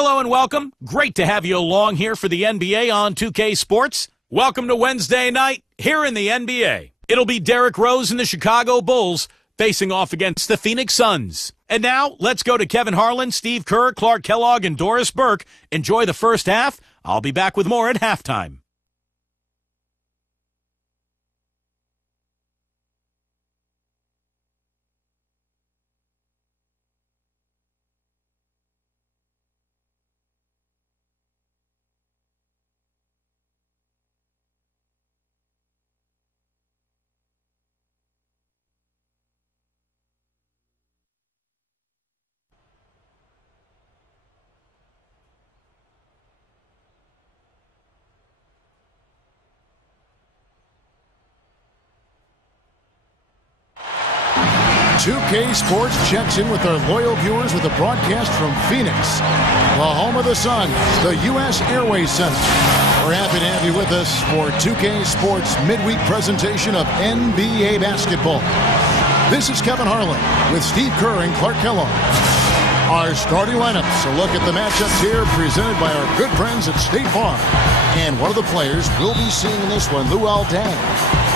Hello and welcome. Great to have you along here for the NBA on 2K Sports. Welcome to Wednesday night here in the NBA. It'll be Derrick Rose and the Chicago Bulls facing off against the Phoenix Suns. And now, let's go to Kevin Harlan, Steve Kerr, Clark Kellogg, and Doris Burke. Enjoy the first half. I'll be back with more at halftime. .2K Sports checks in with our loyal viewers with a broadcast from Phoenix, the home of the Suns, the U.S. Airways Center. We're happy to have you with us for 2K Sports midweek presentation of NBA basketball. This is Kevin Harlan with Steve Kerr and Clark Kellogg. Our starting lineups, a look at the matchups here presented by our good friends at State Farm. And one of the players we'll be seeing in this one, Luol Deng.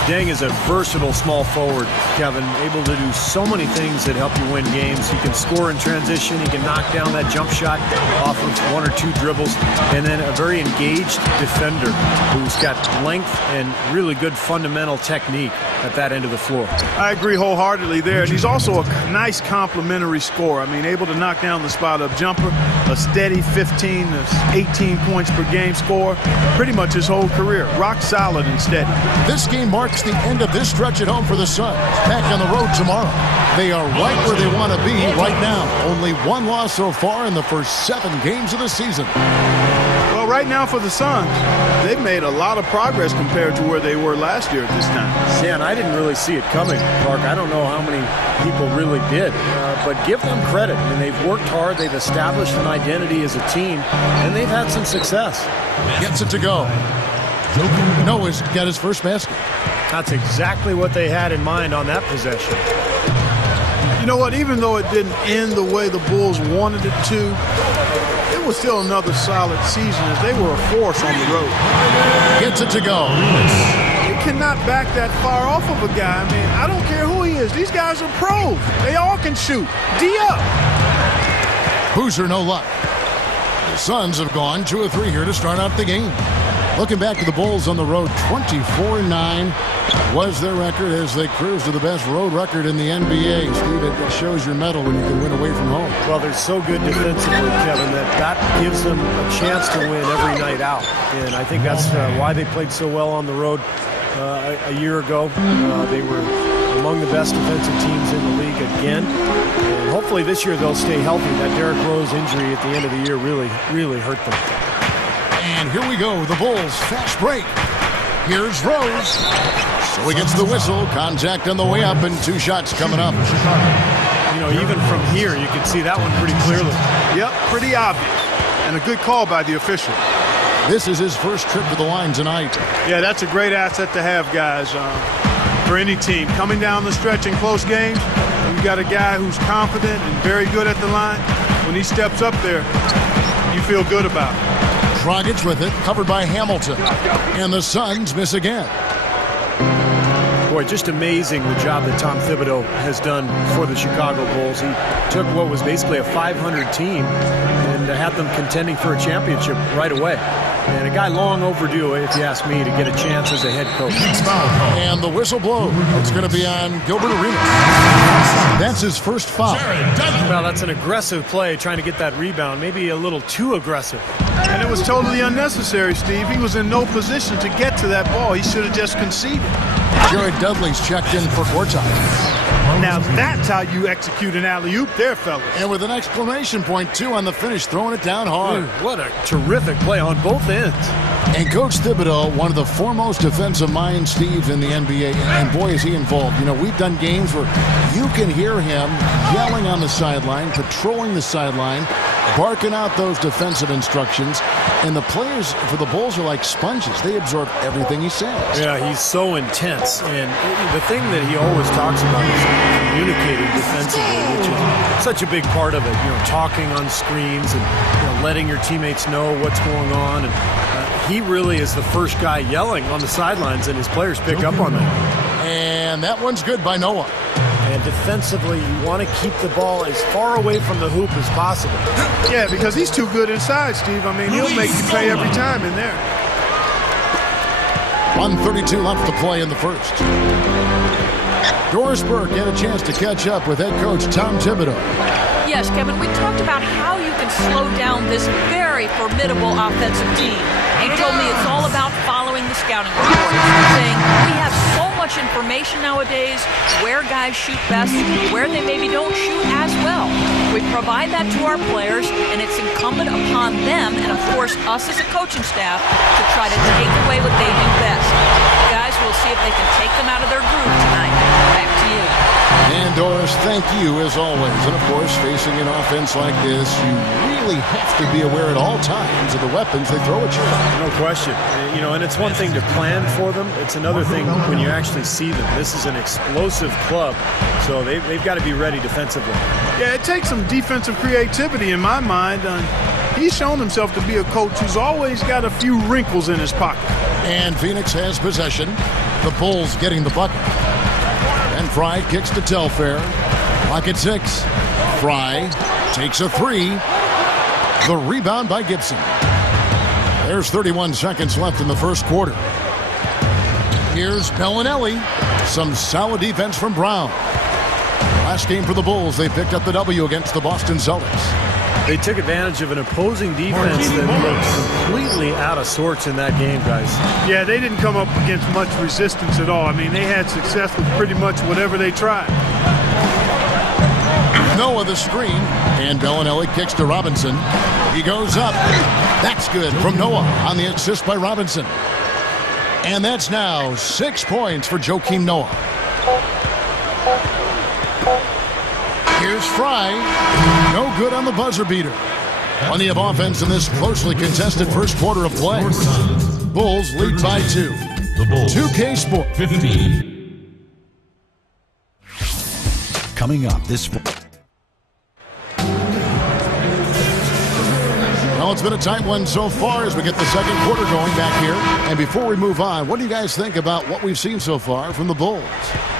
Deng is a versatile small forward, Kevin, able to do so many things that help you win games. He can score in transition. He can knock down that jump shot off of one or two dribbles. And then a very engaged defender who's got length and really good fundamental technique at that end of the floor. I agree wholeheartedly there. And he's also a nice complementary scorer. I mean, able to knock down the spot-up jumper, a steady 15 to 18 points per game score, pretty much his whole career. Rock solid and steady. This game marks the end of this stretch at home for the Suns. Back on the road tomorrow. They are right where they want to be right now. Only one loss so far in the first 7 games of the season. Well, right now for the Suns, they've made a lot of progress compared to where they were last year at this time. Yeah, and I didn't really see it coming, Clark. I don't know how many people really did. But give them credit. I mean, they've worked hard. They've established an identity as a team, and they've had some success. Gets it to go. Noah's got his first basket. That's exactly what they had in mind on that possession. You know what? Even though it didn't end the way the Bulls wanted it to, it was still another solid season as they were a force on the road. Gets it to go. You cannot back that far off of a guy. I mean, I don't care who he is. These guys are pros. They all can shoot. D-up. Boozer, no luck. The Suns have gone 2 of 3 here to start out the game. Looking back to the Bulls on the road, 24-9 was their record as they cruise to the best road record in the NBA. Steve, it shows your mettle when you can win away from home. Well, they're so good defensively, Kevin, that gives them a chance to win every night out. And I think that's why they played so well on the road a year ago. They were among the best defensive teams in the league again. And hopefully this year they'll stay healthy. That Derrick Rose injury at the end of the year really hurt them. And here we go, the Bulls, fast break. Here's Rose. So he gets the whistle, contact on the way up, and 2 shots coming up. You know, even from here, you can see that one pretty clearly. Yep, pretty obvious. And a good call by the official. This is his first trip to the line tonight. Yeah, that's a great asset to have, guys, for any team. Coming down the stretch in close games, you've got a guy who's confident and very good at the line. When he steps up there, you feel good about it. Dragic with it, covered by Hamilton. And the Suns miss again. Boy, just amazing the job that Tom Thibodeau has done for the Chicago Bulls. He took what was basically a 500 team and had them contending for a championship right away. And a guy long overdue, if you ask me, to get a chance as a head coach. And the whistle blows. It's going to be on Gilbert Arenas. That's his first foul. Well, that's an aggressive play, trying to get that rebound. Maybe a little too aggressive. And it was totally unnecessary, Steve. He was in no position to get to that ball. He should have just conceded. Jared Dudley's checked in for Gortat. Now that's how you execute an alley-oop there, fellas. And with an exclamation point, too, on the finish, throwing it down hard. What a terrific play on both ends. And Coach Thibodeau, one of the foremost defensive minds, Steve, in the NBA. And boy, is he involved. You know, we've done games where you can hear him yelling on the sideline, patrolling the sideline, barking out those defensive instructions. And the players for the Bulls are like sponges. They absorb everything he says. Yeah, he's so intense. And the thing that he always talks about is communicating defensively, which is such a big part of it. Talking on screens and letting your teammates know what's going on. And he really is the first guy yelling on the sidelines, and his players pick up on that. And that one's good by Noah. And defensively, you want to keep the ball as far away from the hoop as possible. Yeah, because he's too good inside, Steve. I mean, he'll make you pay every time in there. 1:32 left to play in the first. Doris Burke had a chance to catch up with head coach Tom Thibodeau. Yes, Kevin, we talked about how you can slow down this very formidable offensive team. He told me it's all about following the scouting report, saying we have so much information nowadays, where guys shoot best, where they maybe don't shoot as well. We provide that to our players, and it's incumbent upon them, and of course us as a coaching staff, to try to take away what they do best. Guys, we'll see if they can take them out of their groove tonight. Back to you. And Doris, thank you as always. And of course, facing an offense like this, you really have to be aware at all times of the weapons they throw at you. No question. And it's one thing to plan for them. It's another thing when you actually see them. This is an explosive club, so they've got to be ready defensively. Yeah, it takes some defensive creativity in my mind. He's shown himself to be a coach who's always got a few wrinkles in his pocket. And Phoenix has possession. The Bulls getting the bucket. And Fry kicks to Telfair. Clock at 6. Fry takes a 3. The rebound by Gibson. There's 31 seconds left in the first quarter. Here's Bellinelli. Some solid defense from Brown. Last game for the Bulls, they picked up the W against the Boston Celtics. They took advantage of an opposing defense that looked completely out of sorts in that game, guys. Yeah, they didn't come up against much resistance at all. I mean, they had success with pretty much whatever they tried. Noah the screen, and Bellinelli kicks to Robinson. He goes up. That's good from Noah on the assist by Robinson. And that's now 6 points for Joakim Noah. Here's Fry. No good on the buzzer beater. Plenty of offense in this closely contested first quarter of play. Bulls lead by 2. The Bulls. 2K Sport 15. Coming up this. Well, it's been a tight one so far as we get the second quarter going back here. And before we move on, what do you guys think about what we've seen so far from the Bulls?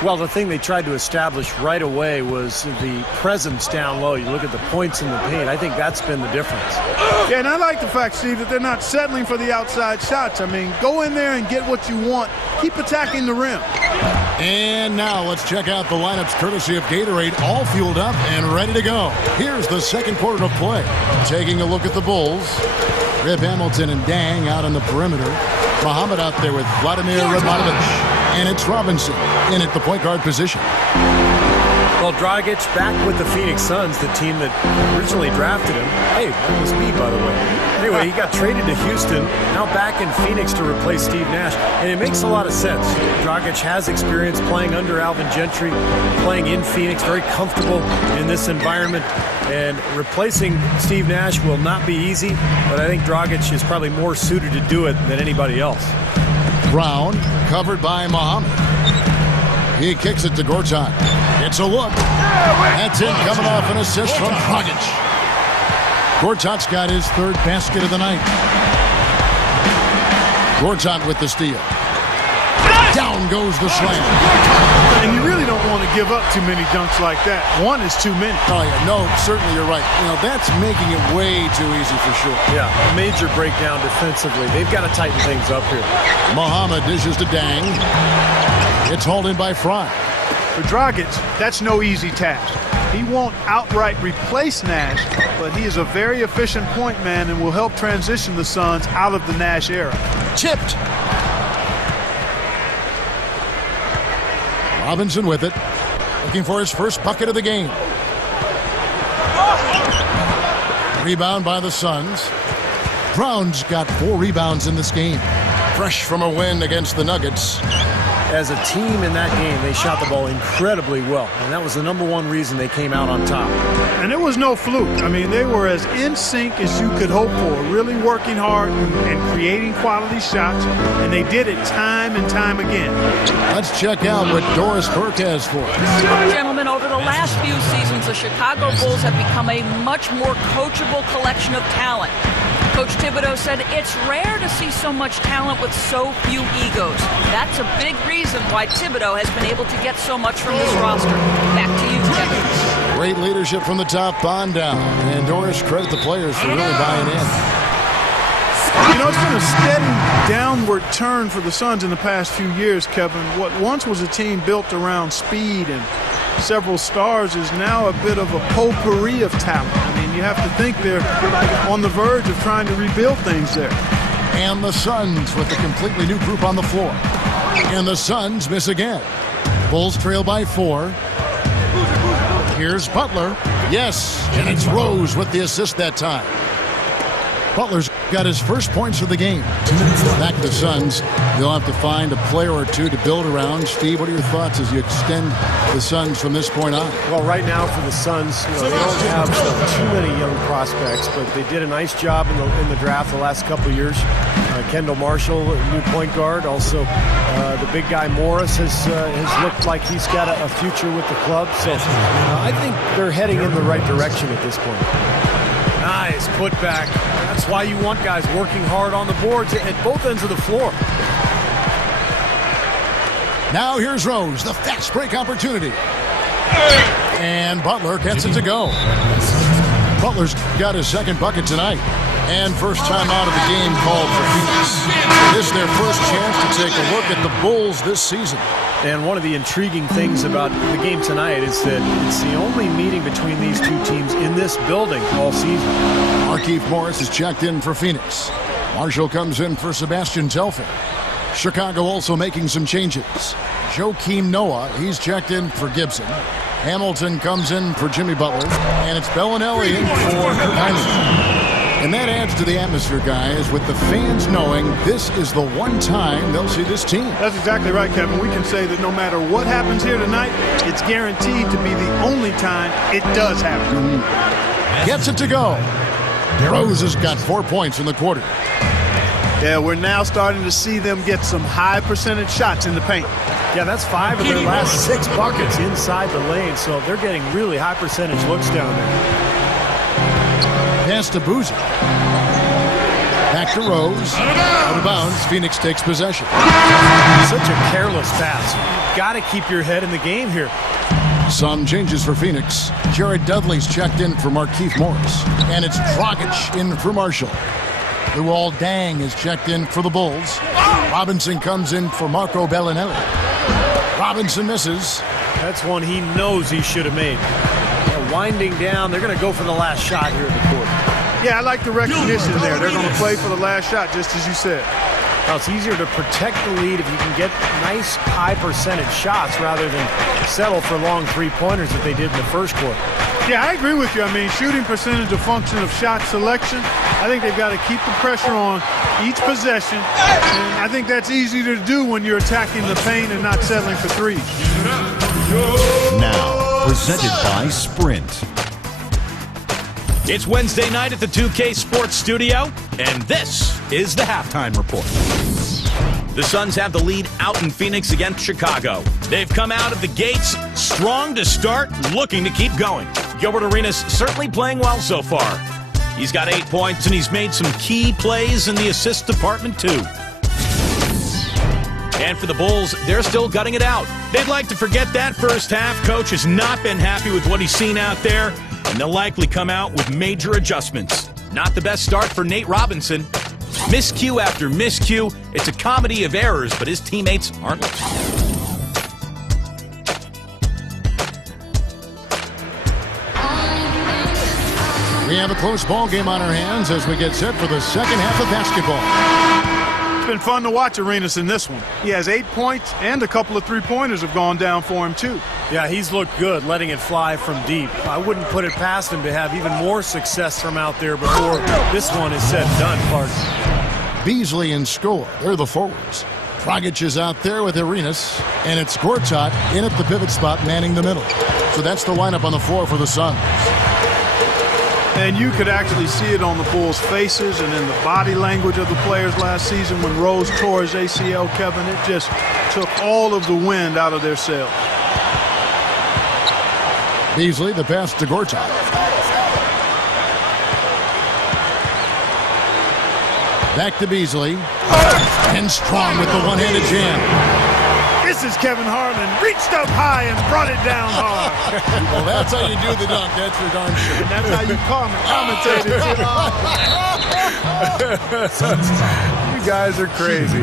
Well, the thing they tried to establish right away was the presence down low. You look at the points in the paint. I think that's been the difference. Yeah, and I like the fact, Steve, that they're not settling for the outside shots. I mean, go in there and get what you want. Keep attacking the rim. And now let's check out the lineups courtesy of Gatorade, all fueled up and ready to go. Here's the second quarter of play. Taking a look at the Bulls. Rip Hamilton and Dang out on the perimeter. Muhammad out there with Vladimir Radmanovic. And it's Robinson in at the point guard position. Well, Dragic back with the Phoenix Suns, the team that originally drafted him. Hey, that was me, by the way. Anyway, he got traded to Houston, now back in Phoenix to replace Steve Nash. And it makes a lot of sense. Dragic has experience playing under Alvin Gentry, playing in Phoenix, very comfortable in this environment. And replacing Steve Nash will not be easy, but I think Dragic is probably more suited to do it than anybody else. Brown covered by Muhammad. He kicks it to Gortat. It's a look. That's it, coming off an assist from Dragic. Gortat's got his third basket of the night. Gortat with the steal. Down goes the slam. And you really don't want to give up too many dunks like that. One is too many. Oh, yeah, no, certainly you're right. That's making it way too easy for sure. Yeah, major breakdown defensively. They've got to tighten things up here. Muhammad dishes to Dang. It's hauled in by Fry. For Dragic, that's no easy task. He won't outright replace Nash, but he is a very efficient point man and will help transition the Suns out of the Nash era. Tipped. Robinson with it, looking for his first bucket of the game. Rebound by the Suns. Brown's got 4 rebounds in this game. Fresh from a win against the Nuggets. as a team in that game, they shot the ball incredibly well, and that was the #1 reason they came out on top. And it was no fluke. I mean, they were as in sync as you could hope for, really working hard and creating quality shots, and they did it time and time again. Let's check out what Doris Burke has for us. Gentlemen, over the last few seasons, the Chicago Bulls have become a much more coachable collection of talent. Coach Thibodeau said it's rare to see so much talent with so few egos. That's a big reason why Thibodeau has been able to get so much from this roster. Back to you, Kevin. Great leadership from the top on down. And Doris, credit the players for really buying in. You know, it's been a steady downward turn for the Suns in the past few years, Kevin. What once was a team built around speed and several stars is now a bit of a potpourri of talent. I mean, you have to think they're on the verge of trying to rebuild things there. And the Suns with a completely new group on the floor. And the Suns miss again. Bulls trail by 4. Here's Butler. Yes, and it's Rose with the assist that time. Butler's got his first points of the game. Back to the Suns. They'll have to find a player or two to build around. Steve, what are your thoughts as you extend the Suns from this point on? Well, right now for the Suns, they don't have too many young prospects, but they did a nice job in the draft the last couple of years. Kendall Marshall, new point guard. Also, the big guy Morris has looked like he's got a future with the club. So I think they're heading in the right direction at this point. Nice putback. That's why you want guys working hard on the boards at both ends of the floor. Now here's Rose, the fast break opportunity. And Butler gets it to go. Butler's got his second bucket tonight. And first time out of the game called for Phoenix. This is their first chance to take a look at the Bulls this season. And one of the intriguing things about the game tonight is that it's the only meeting between these two teams in this building all season. Markieff Morris is checked in for Phoenix. Marshall comes in for Sebastian Telfair. Chicago also making some changes. Joakim Noah, he's checked in for Gibson. Hamilton comes in for Jimmy Butler. And it's Bellinelli in for Diamond. And that adds to the atmosphere, guys, with the fans knowing this is the one time they'll see this team. That's exactly right, Kevin. We can say that no matter what happens here tonight, it's guaranteed to be the only time it does happen. Gets it to go. Rose has got 4 points in the quarter. Yeah, we're now starting to see them get some high percentage shots in the paint. Yeah, that's 5 of their last 6 buckets inside the lane, so they're getting really high percentage looks down there. Pass to Boozy. Back to Rose. Out of bounds. Phoenix takes possession. Such a careless pass. You've got to keep your head in the game here. Some changes for Phoenix. Jared Dudley's checked in for Markieff Morris. And it's Dragic in for Marshall. Luol Deng is checked in for the Bulls. Robinson comes in for Marco Bellinelli. Robinson misses. That's one he knows he should have made. They're winding down. They're going to go for the last shot here in the quarter. Yeah, I like the recognition there. They're going to play for the last shot, just as you said. Now, it's easier to protect the lead if you can get nice high percentage shots rather than settle for long three-pointers that they did in the first quarter. Yeah, I agree with you. I mean, shooting percentage a function of shot selection. I think they've got to keep the pressure on each possession. And I think that's easy to do when you're attacking the paint and not settling for threes. Now, presented by Sprint. It's Wednesday night at the 2K Sports Studio, and this is the halftime report. The Suns have the lead out in Phoenix against Chicago. They've come out of the gates strong to start, looking to keep going. Gilbert Arenas certainly playing well so far. He's got 8 points, and he's made some key plays in the assist department, too. And for the Bulls, they're still gutting it out. They'd like to forget that first half. Coach has not been happy with what he's seen out there, and they'll likely come out with major adjustments. Not the best start for Nate Robinson. Miscue after miscue. It's a comedy of errors, but his teammates aren't. We have a close ball game on our hands as we get set for the second half of basketball. It's been fun to watch Arenas in this one. He has 8 points, and a couple of three-pointers have gone down for him, too. Yeah, he's looked good letting it fly from deep. I wouldn't put it past him to have even more success from out there before this one is said and done, Clark. Beasley and Score, they're the forwards. Dragic is out there with Arenas, and it's Gortat in at the pivot spot, manning the middle. So that's the lineup on the floor for the Suns. And you could actually see it on the Bulls' faces and in the body language of the players last season when Rose tore his ACL, Kevin. It just took all of the wind out of their sails. Beasley, the pass to Gortat. Back to Beasley. And Strong with the one-handed jam. This is Kevin Harlan. Reached up high and brought it down hard. Well, that's how you do the dunk. That's for darn sure. And that's how you commentate it. You guys are crazy.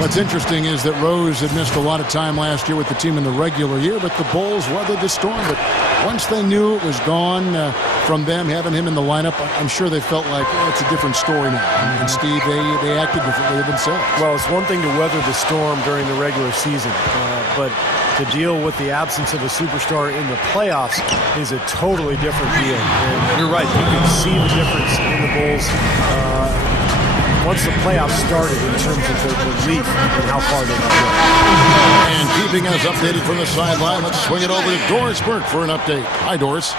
What's interesting is that Rose had missed a lot of time last year with the team in the regular year, but the Bulls weathered the storm. But once they knew it was gone from them, having him in the lineup, I'm sure they felt like it's a different story now. And Steve, they acted differently themselves. Well, it's one thing to weather the storm during the regular season, but to deal with the absence of a superstar in the playoffs is a totally different deal. And you're right, you can see the difference in the Bulls once the playoffs started in terms of the relief and how far they can go. And keeping us updated from the sideline, let's swing it over to Doris Burke for an update. Hi, Doris.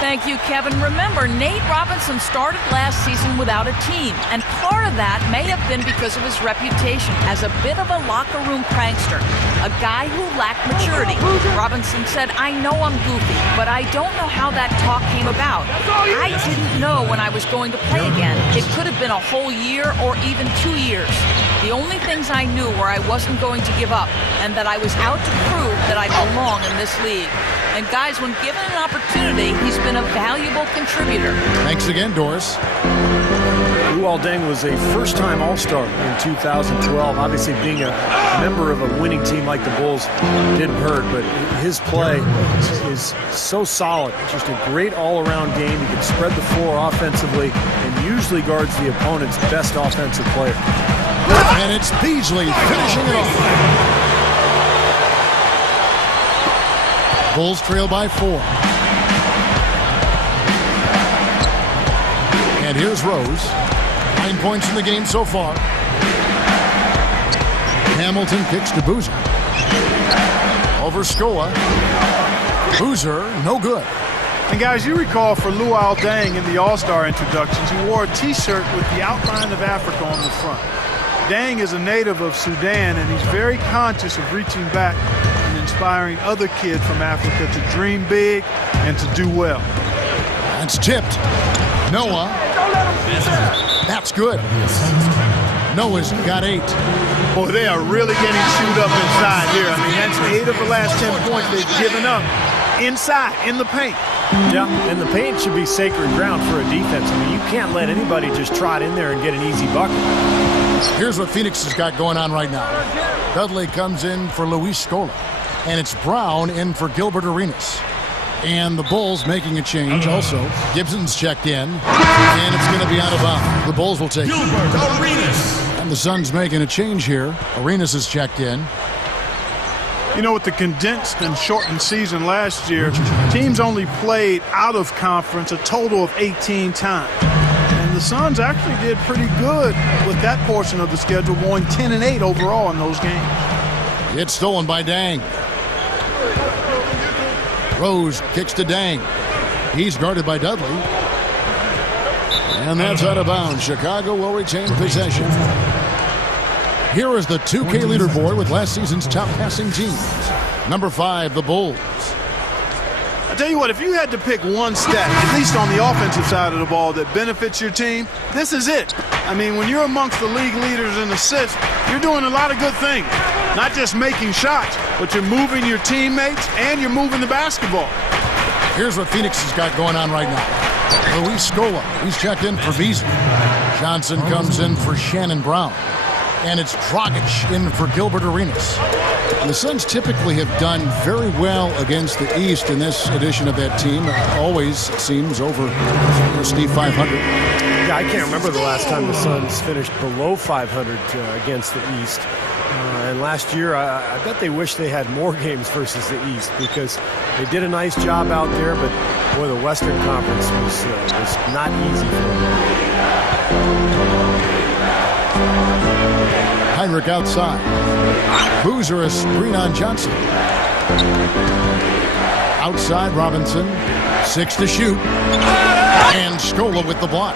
Thank you, Kevin. Remember, Nate Robinson started last season without a team, and part of that may have been because of his reputation as a bit of a locker room prankster, a guy who lacked maturity. Robinson said, "I know I'm goofy, but I don't know how that talk came about. I didn't know when I was going to play again. It could have been a whole year or even 2 years. The only things I knew were I wasn't going to give up and that I was out to prove that I belong in this league." And guys, when given an opportunity, he's been a valuable contributor. Thanks again, Doris. Luol Deng was a first-time All-Star in 2012. Obviously, being a member of a winning team like the Bulls didn't hurt, but his play is so solid. Just a great all-around game. He can spread the floor offensively and usually guards the opponent's best offensive player. And it's Beasley finishing it off. Bulls trail by 4. And here's Rose. 9 points in the game so far. Hamilton kicks to Boozer. Over Scola. Boozer, no good. And guys, you recall for Luol Deng in the All-Star introductions, he wore a T-shirt with the outline of Africa on the front. Deng is a native of Sudan, and he's very conscious of reaching back and inspiring other kids from Africa to dream big and to do well. That's tipped. Noah. That's good. Noah's got 8. Boy, they are really getting chewed up inside here. I mean, that's 8 of the last 10 points they've given up inside, in the paint. Yeah, and the paint should be sacred ground for a defense. I mean, you can't let anybody just trot in there and get an easy bucket. Here's what Phoenix has got going on right now. Dudley comes in for Luis Scola, and it's Brown in for Gilbert Arenas. And the Bulls making a change also. Gibson's checked in, and it's going to be out of bounds. The Bulls will take it. And the Suns making a change here. Arenas is checked in. You know, with the condensed and shortened season last year, teams only played out of conference a total of 18 times. And the Suns actually did pretty good with that portion of the schedule, going 10-8 overall in those games. It's stolen by Deng. Rose kicks to Deng. He's guarded by Dudley. And that's out of bounds. Chicago will retain possession. Here is the 2K leaderboard with last season's top passing teams. Number 5, the Bulls. I tell you what, if you had to pick one stat, at least on the offensive side of the ball, that benefits your team, this is it. I mean, when you're amongst the league leaders in assists, you're doing a lot of good things. Not just making shots, but you're moving your teammates and you're moving the basketball. Here's what Phoenix has got going on right now. Luis Scola, he's checked in for Beasley. Johnson comes in for Shannon Brown. And it's Dragic in for Gilbert Arenas. And the Suns typically have done very well against the East in this edition of that team. Always, it seems, over Steve 500. Yeah, I can't remember the last time the Suns finished below 500 against the East. And last year, I bet they wish they had more games versus the East because they did a nice job out there, but boy, the Western Conference was not easy for them. Kendrick outside. Boozer a screen on Johnson. Outside Robinson. 6 to shoot. And Scola with the block.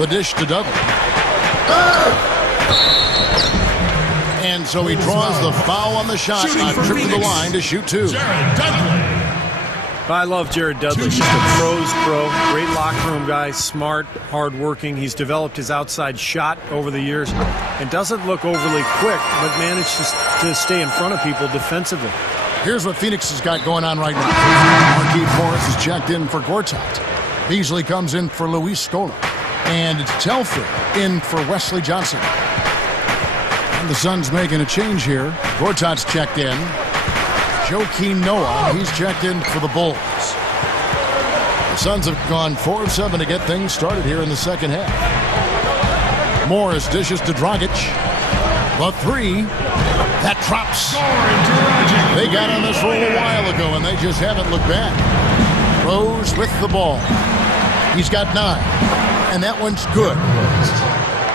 The dish to Dudley. And so he draws the foul on the shot on trip to the line to shoot 2. I love Jared Dudley. Just a pro's pro. Great locker room guy. Smart, hardworking. He's developed his outside shot over the years and doesn't look overly quick, but manages to stay in front of people defensively. Here's what Phoenix has got going on right now. Markieff Morris is checked in for Gortat. Beasley comes in for Luis Scola. And it's Telford in for Wesley Johnson. And the Suns making a change here. Gortat's checked in. Joakim Noah, he's checked in for the Bulls. The Suns have gone 4 of 7 to get things started here in the second half. Morris dishes to Dragic. The 3, that drops. They got on this roll a while ago, and they just haven't looked back. Rose with the ball. He's got 9, and that one's good.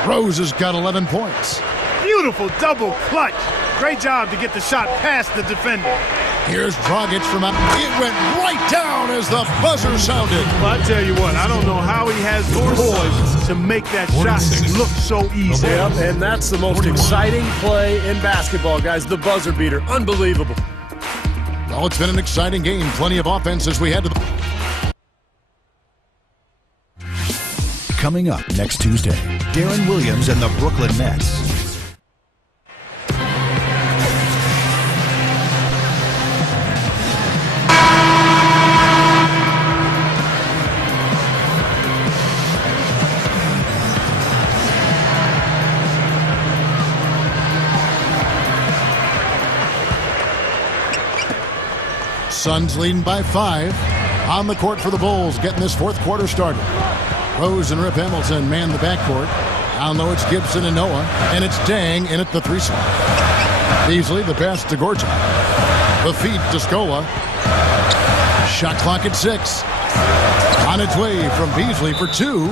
Rose has got 11 points. Beautiful double clutch. Great job to get the shot past the defender. Here's Dragic from out. It went right down as the buzzer sounded. Well, I tell you what, I don't know how he has the poise to make that shot look so easy. Yep, and that's the most exciting play in basketball, guys. The buzzer beater. Unbelievable. Well, it's been an exciting game. Plenty of offense as we head to the... Coming up next Tuesday, Darren Williams and the Brooklyn Nets. Suns leading by 5. On the court for the Bulls, getting this fourth quarter started. Rose and Rip Hamilton man the backcourt. Down low, it's Gibson and Noah, and it's Dang in at the 3 slot. Beasley, the pass to Gortat. The feed to Scola. Shot clock at 6. On its way from Beasley for 2.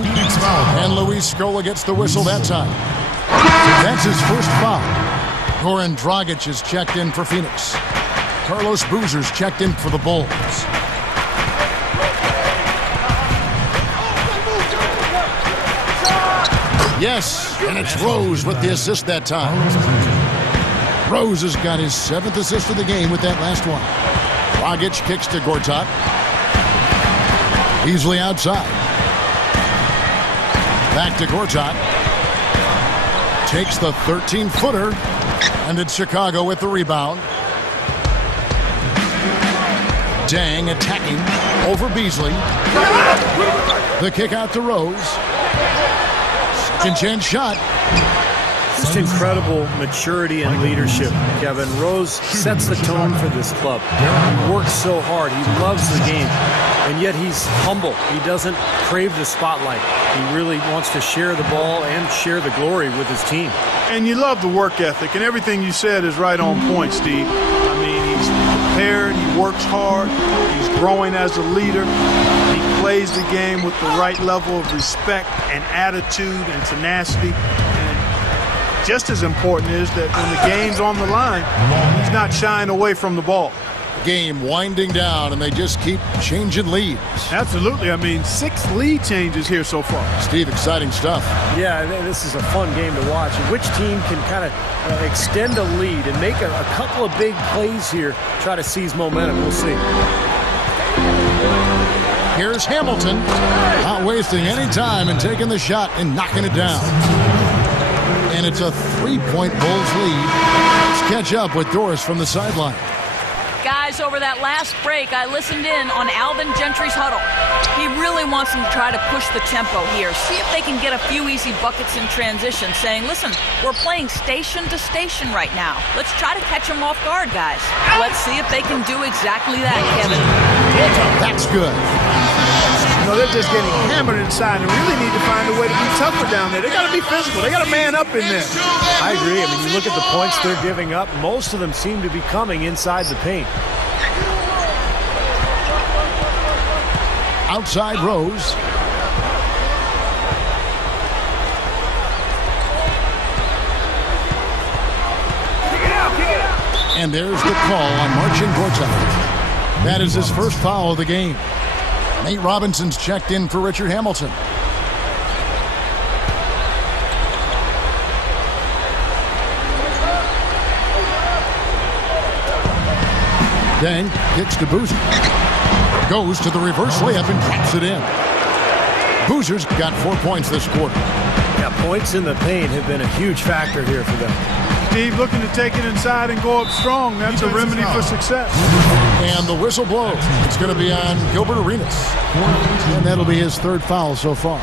And Luis Scola gets the whistle that time. That's his first foul. Goran Dragic is checked in for Phoenix. Carlos Boozer's checked in for the Bulls. Yes, and it's Rose with the assist that time. Rose has got his 7th assist of the game with that last one. Dragic kicks to Gortat. Beasley outside. Back to Gortat. Takes the 13-footer. And it's Chicago with the rebound. Dang attacking over Beasley. The kick out to Rose. Second chance shot. Just incredible maturity and leadership, Kevin. Rose sets the tone for this club. He works so hard. He loves the game. And yet he's humble. He doesn't crave the spotlight. He really wants to share the ball and share the glory with his team. And you love the work ethic, and everything you said is right on point, Steve. I mean, he's prepared, he works hard, he's growing as a leader. He plays the game with the right level of respect and attitude and tenacity. And just as important is that when the game's on the line, he's not shying away from the ball. Game winding down, and they just keep changing leads. Absolutely. I mean, 6 lead changes here so far. Steve, exciting stuff. Yeah, this is a fun game to watch. Which team can kind of extend a lead and make a couple of big plays here, try to seize momentum. We'll see. Here's Hamilton, not wasting any time and taking the shot and knocking it down. And it's a 3-point Bulls lead. Let's catch up with Doris from the sideline. Guys, over that last break, I listened in on Alvin Gentry's huddle. He really wants them to try to push the tempo here, see if they can get a few easy buckets in transition, saying, listen, we're playing station to station right now. Let's try to catch them off guard, guys. Let's see if they can do exactly that, Kevin. That's good. You know, they're just getting hammered inside and really need to find a way to be tougher down there. They got to be physical. They got to man up in there. I agree. I mean, you look at the points they're giving up. Most of them seem to be coming inside the paint. Outside Rose. And there's the call on Marcin Gortat. That is his first foul of the game. Nate Robinson's checked in for Richard Hamilton. Deng kicks to Boozer. Goes to the reverse layup and drops it in. Boozer's got 4 points this quarter. Yeah, points in the paint have been a huge factor here for them. Steve looking to take it inside and go up strong. That's a remedy for success. And the whistle blows. It's going to be on Gilbert Arenas. And that'll be his third foul so far.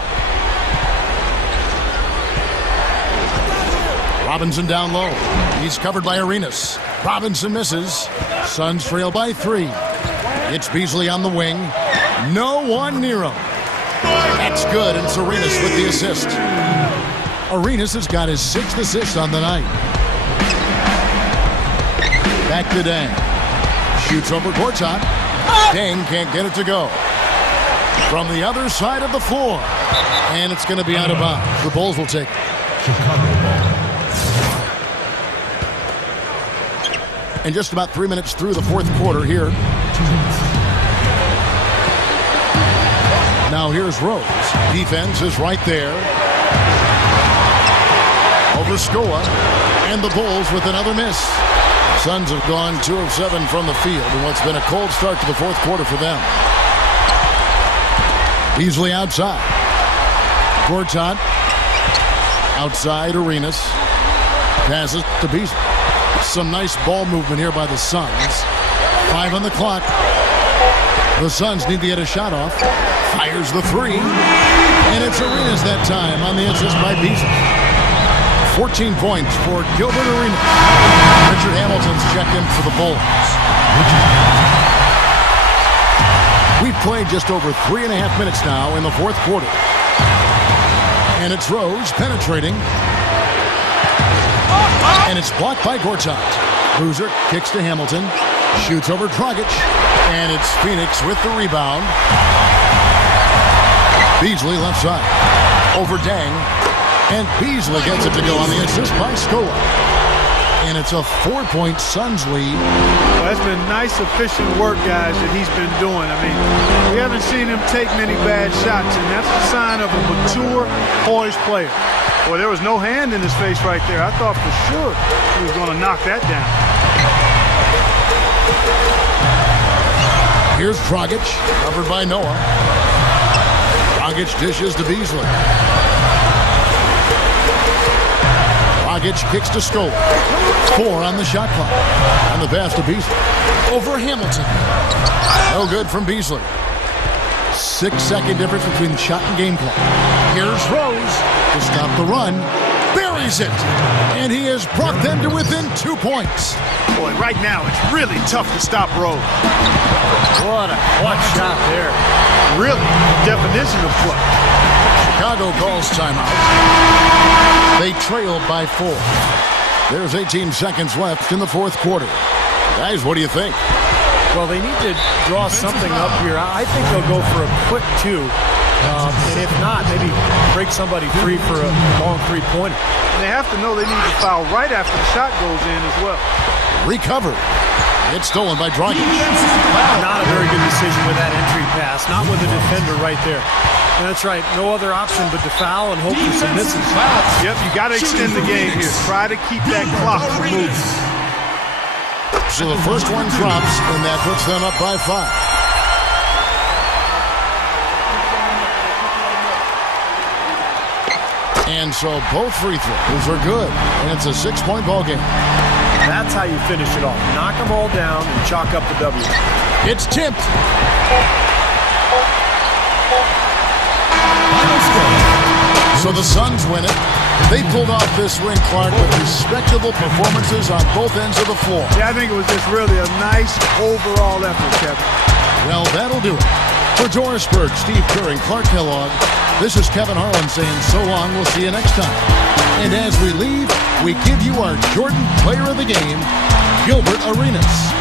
Robinson down low. He's covered by Arenas. Robinson misses. Suns trail by 3. It's Beasley on the wing. No one near him. That's good, and it's Arenas with the assist. Arenas has got his 6th assist on the night. Back to Deng. Shoots over Gortat. Deng can't get it to go. From the other side of the floor. And it's going to be out of bounds. The Bulls will take it. And just about 3 minutes through the fourth quarter here. Now here's Rose. Defense is right there. Over Scoa. And the Bulls with another miss. Suns have gone 2 of 7 from the field in what's been a cold start to the fourth quarter for them. Beasley outside. Gortat. Outside Arenas. Passes to Beasley. Some nice ball movement here by the Suns. 5 on the clock. The Suns need to get a shot off. Fires the 3. And it's Arenas that time on the assist by Beasley. 14 points for Gilbert Arenas. Richard Hamilton's checked in for the Bulls. We've played just over 3.5 minutes now in the fourth quarter. And it's Rose penetrating. And it's blocked by Gortat. Boozer kicks to Hamilton. Shoots over Dragic. And it's Phoenix with the rebound. Beasley left side. Over Deng. And Beasley gets it to go on the assist by Scoa. And it's a 4-point Suns lead. Well, that's been nice, efficient work, guys, that he's been doing. I mean, we haven't seen him take many bad shots, and that's the sign of a mature, poised player. Boy, there was no hand in his face right there. I thought for sure he was going to knock that down. Here's Dragic, covered by Noah. Dragic dishes to Beasley. Dragic kicks to Scoa. 4 on the shot clock. And the pass to Beasley. Over Hamilton. No good from Beasley. 6-second difference between the shot and game clock. Here's Rose to stop the run. Buries it. And he has brought them to within 2 points. Boy, right now it's really tough to stop Rose. What a clutch shot there. Really, definition of clutch. Chicago calls timeout. They trail by 4. There's 18 seconds left in the fourth quarter. Guys, what do you think? Well, they need to draw something up here. I think they'll go for a quick 2. And if not, maybe break somebody free for a long 3-pointer. They have to know they need to foul right after the shot goes in as well. Recovered. It's stolen by Dragic. Not a very good decision with that entry pass. Not with the defender right there. And that's right. No other option but to foul and hope for some misses. Yep, you got to extend the game here. Try to keep that clock from moving. So the first one drops, and that puts them up by 5. And so both free throws are good, and it's a 6-point ball game. That's how you finish it off. Knock them all down and chalk up the W. It's tipped. So the Suns win it. They pulled off this win, Clark, with respectable performances on both ends of the floor. Yeah, I think it was just really a nice overall effort, Kevin. Well, that'll do it. For Doris Burke, Steve Kerr, and Clark Kellogg, this is Kevin Harlan saying so long. We'll see you next time. And as we leave, we give you our Jordan Player of the Game, Gilbert Arenas.